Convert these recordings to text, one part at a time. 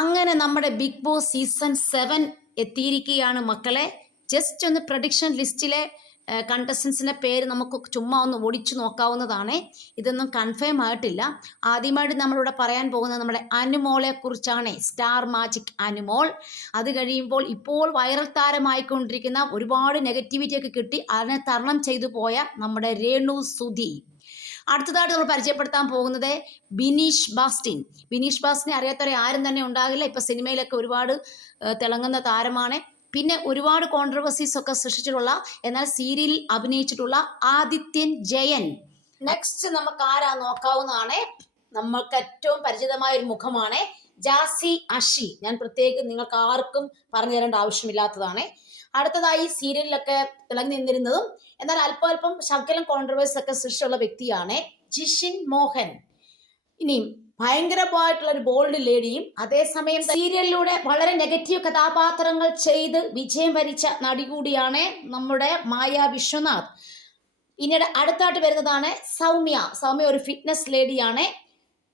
അങ്ങനെ നമ്മുടെ big boss season seven എത്തിയിരിക്കുകയാണ് മക്കളെ. ജസ്റ്റ് ഒന്ന് പ്രഡിക്ഷൻ ലിസ്റ്റിലെ കണ്ടസ്റ്റൻസിന്റെ പേര് നമുക്ക് ചുമ്മാ ഒന്ന് ഓടിച്ചു നോക്കാവുന്നതാണ്. ഇതൊന്നും കൺഫേം ആയിട്ടില്ല. ആദ്യമായിട്ട് നമ്മളിവിടെ പറയാൻ പോകുന്നത് നമ്മുടെ അനുമോളെ കുറിച്ചാണ്. Star magic Anumol. അത് കഴിയുമ്പോൾ ഇപ്പോൾ വൈറൽ താരമായിക്കൊണ്ടിരിക്കുന്ന ഒരുപാട് നെഗറ്റിവിറ്റിയൊക്കെ കിട്ടി. അതിനെ തരണം ചെയ്തു പോയ നമ്മുടെ രേണു സുധി. അടുത്തതായിട്ട് നമ്മൾ പരിചയപ്പെടുത്താൻ പോകുന്നത് ബിനീഷ് ബാസ്റ്റിൻ. ബിനീഷ് ബാസ്റ്റിനെ അറിയാത്തവരെ ആരും തന്നെ ഉണ്ടാകില്ല. ഇപ്പൊ സിനിമയിലൊക്കെ ഒരുപാട് തിളങ്ങുന്ന താരമാണ്. പിന്നെ ഒരുപാട് കോൺട്രവേഴ്സീസ് ഒക്കെ സൃഷ്ടിച്ചിട്ടുള്ള എന്നാൽ സീരിയലിൽ അഭിനയിച്ചിട്ടുള്ള ആദിത്യൻ ജയൻ. നെക്സ്റ്റ് നമുക്ക് ആരാ നോക്കാവുന്നതാണ്? നമ്മൾക്ക് ഏറ്റവും പരിചിതമായ ഒരു മുഖമാണ് ജാസി അഷി. ഞാൻ പ്രത്യേകം നിങ്ങൾക്ക് ആർക്കും പറഞ്ഞു തരേണ്ട ആവശ്യമില്ലാത്തതാണ്. അടുത്തതായി സീരിയലിലൊക്കെ തിളങ്ങി നിന്നിരുന്നതും എന്നാൽ അല്പം അല്പം ശകലം കോൺട്രവേഴ്സ് ഒക്കെ സൃഷ്ടിച്ചുള്ള വ്യക്തിയാണ് ജിഷിൻ മോഹൻ. ഇനിയും ഭയങ്കരമായിട്ടുള്ള ഒരു ബോൾഡ് ലേഡിയും അതേസമയം സീരിയലിലൂടെ വളരെ നെഗറ്റീവ് കഥാപാത്രങ്ങൾ ചെയ്ത് വിജയം വരിച്ച നടി കൂടിയാണ് നമ്മുടെ മായ വിശ്വനാഥ്. ഇനിയുടെ അടുത്തായിട്ട് വരുന്നതാണ് സൗമ്യ. സൗമ്യ ഒരു ഫിറ്റ്നസ് ലേഡിയാണ്.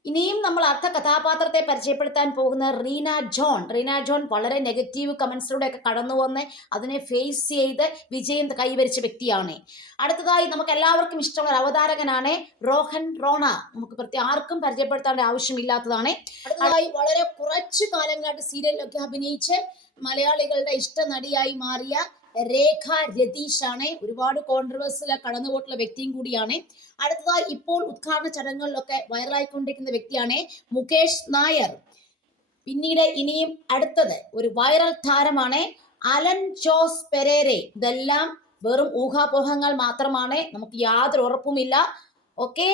ഇനിയും നമ്മൾ അടുത്ത കഥാപാത്രത്തെ പരിചയപ്പെടുത്താൻ പോകുന്ന റീന ജോൺ. റീന ജോൺ വളരെ നെഗറ്റീവ് കമൻസിലൂടെ ഒക്കെ കടന്നു വന്ന് അതിനെ ഫേസ് ചെയ്ത് വിജയം കൈവരിച്ച വ്യക്തിയാണ്. അടുത്തതായി നമുക്ക് എല്ലാവർക്കും ഇഷ്ടമുള്ള അവതാരകനാണ് റോഹൻ റോണ. നമുക്ക് പ്രത്യേക ആർക്കും പരിചയപ്പെടുത്തേണ്ട ആവശ്യമില്ലാത്തതാണ്. അടുത്തതായി വളരെ കുറച്ച് കാലങ്ങളായിട്ട് സീരിയലിലൊക്കെ അഭിനയിച്ച് മലയാളികളുടെ ഇഷ്ട നടിയായി മാറിയ രേഖ രതീഷ് ആണ് ഒരുപാട് കോൺട്രവേഴ്സിൽ കടന്നുപോയിട്ടുള്ള വ്യക്തിയും കൂടിയാണ്. അടുത്തതായി ഇപ്പോൾ ഉദ്ഘാടന ചടങ്ങുകളിലൊക്കെ വൈറലായിക്കൊണ്ടിരിക്കുന്ന വ്യക്തിയാണ് മുകേഷ് നായർ. പിന്നീട് ഇനിയും അടുത്തത് ഒരു വൈറൽ താരമാണ് അലൻ ജോസ് പെരേരെ. ഇതെല്ലാം വെറും ഊഹാപോഹങ്ങൾ മാത്രമാണ്. നമുക്ക് യാതൊരു ഉറപ്പുമില്ല. ഓക്കെ